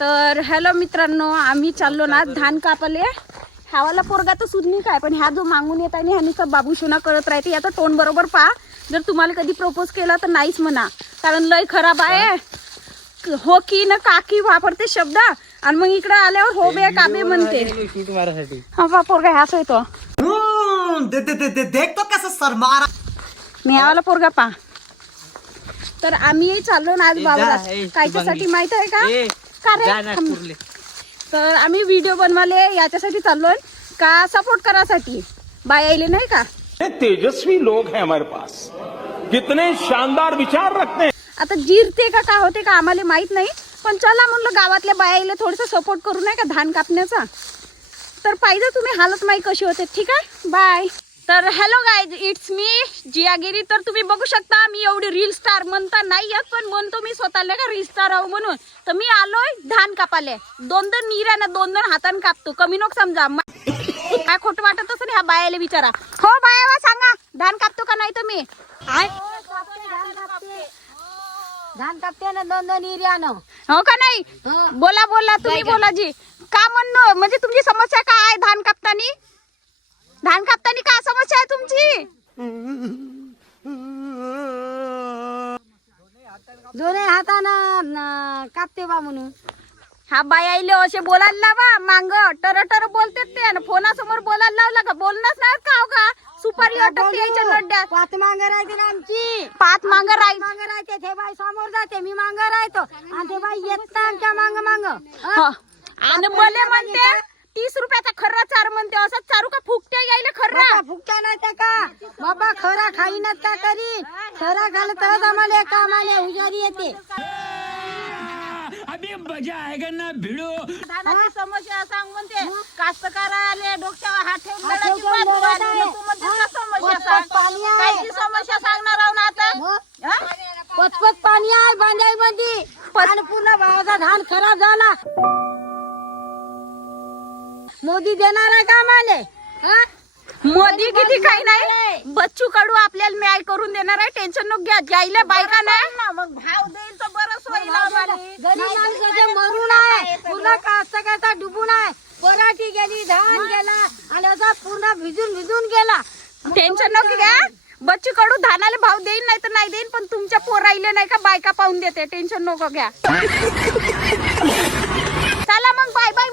तर हॅलो मित्रांनो आम्ही चाललो ना धान कापले ह्यावाला पोरगा तर सुधनी काय पण ह्या जो मागून येत आणि ह्यानी बाबू शुना करत राहते याचा टोन बरोबर पहा. जर तुम्हाला कधी प्रपोज केला तर नाहीच म्हणा कारण लय खराब आहे. हो की न काकी वापरते शब्द आणि मग इकडे आल्यावर हो बे काबे म्हणते. हा बा पोरगा ह्याच येतो हम्म, दे, दे, दे, दे, देख तो कैसे शर्मा रहा मी ह्यावाला पोरगा पा तर आम्ही चाललो ना आज ए, जा, बाबा ए, कायच्यासाठी. माहीत आहे का? का रे? जा नागपूरले तर आम्ही व्हिडिओ बनवाले याच्यासाठी चाललोय. का सपोर्ट करासाठी बायाले नाही का? तेजस्वी लोग हैं हमारे पास। कितने शानदार विचार रखते हैं। आता जिरते का का होते का आम्हाला माहीत नाही. पण चला म्हणलं गावातल्या बायाला थोडस सपोर्ट करू नाही का धान कापण्याचा? तर पाहिजे तुम्ही हालत माही कशी होते. ठीक आहे? बाय तर हॅलो गाय इट्स मी जियागिरी. तर तुम्ही बघू शकता मी एवढी रील स्टार म्हणता नाही येत पण म्हणतो मी स्वतःला का रील स्टार आहो म्हणून. तर मी आलोय धान कापाले दोन दोन निऱ्यानं दोन दोन हाताने कापतो. कमी नको समजा. काय खोटं वाटत असं ह्या बायाला विचारा. हो बायावा सांगा. धान कापतो का नाही तुम्ही? आय. धान कापते ना दोन दोन एरियानं हो का नाही? बोला बोला तुम्ही बोला जी. का म्हणणं? म्हणजे तुमची समस्या काय आहे धान कापतानी? धान कापतानी काय समस्या आहे तुमची? दोन्ही हातानं न- कापते बा म्हणून. हा बायाईले असे बोलायला लावा. मांग टर टर बोलते ते. आणि फोनासमोर बोलायला लावला का? बोलणंच नाही का हो का? सुपारी अटकते याच्या नड्यात पाच मांग राहते ना आमची. पाच मांग राहील. मांग राहते ते बाई समोर जाते मी मांग राहतो. आणि ते बाई येत नाही आमच्या मांग मांग. आणि मले म्हणते तीस रुपयाचा खर्रा चार म्हणते असं चारू का फुकट्या यायला खर्रा? फुकटा नाही त्या का? बाबा खरा खाईनात का करी? खरा खाल तरच आम्हाला कामाला हुजारी येते धानाची समस्या सांग म्हणते कास्तकार आले डोक्यावर हात ठेवून लढायची. तू म्हणते तुला समस्या पटपट सांग. पाणी आहे. कायची समस्या सांगणार आहो ना आता? हो. पचपच पाणी आहे बांधाई मध्ये पूर्ण भावाचा धान खराब झाला. मोदी देणार आहे का आम्हाला हा? मोदी किती काही नाही. बच्चू कडू आपल्याला न्याय करून देणार आहे. टेन्शन नको घ्या. जायला बायका नाही. मग भाव देईल तर बरंच होईल आम्हाला. गरीब माणसाचे मरून आहे पूर्ण कास्तकाचा डुबून आहे. पराठी गेली धान गेला आणि असा पूर्ण भिजून भिजून गेला. टेन्शन नको घ्या. बच्चू कडू धानाला भाव देईल नाही तर नाही देईल पण तुमच्या पोराईले नाही का बायका पाहून देते. टेन्शन नको घ्या. चला मग बाय बाय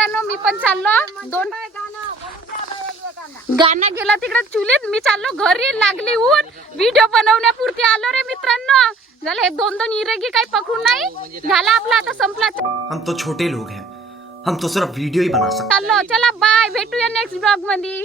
मित्रांनो मी पण चाललो. दोन गाणं गेला तिकडे चुलीत. मी चाललो घरी लागली ऊन. व्हिडिओ बनवण्यापुरती आलो रे मित्रांनो. झालं हे दोन दोन इरेगी काही पकडून नाही. झाला आपला आता संपला. हम तो छोटे लोग हैं. हम तो सिर्फ़ वीडियो ही बना सकते हैं चाललो चला बाय भेटूया नेक्स्ट ब्लॉग मध्ये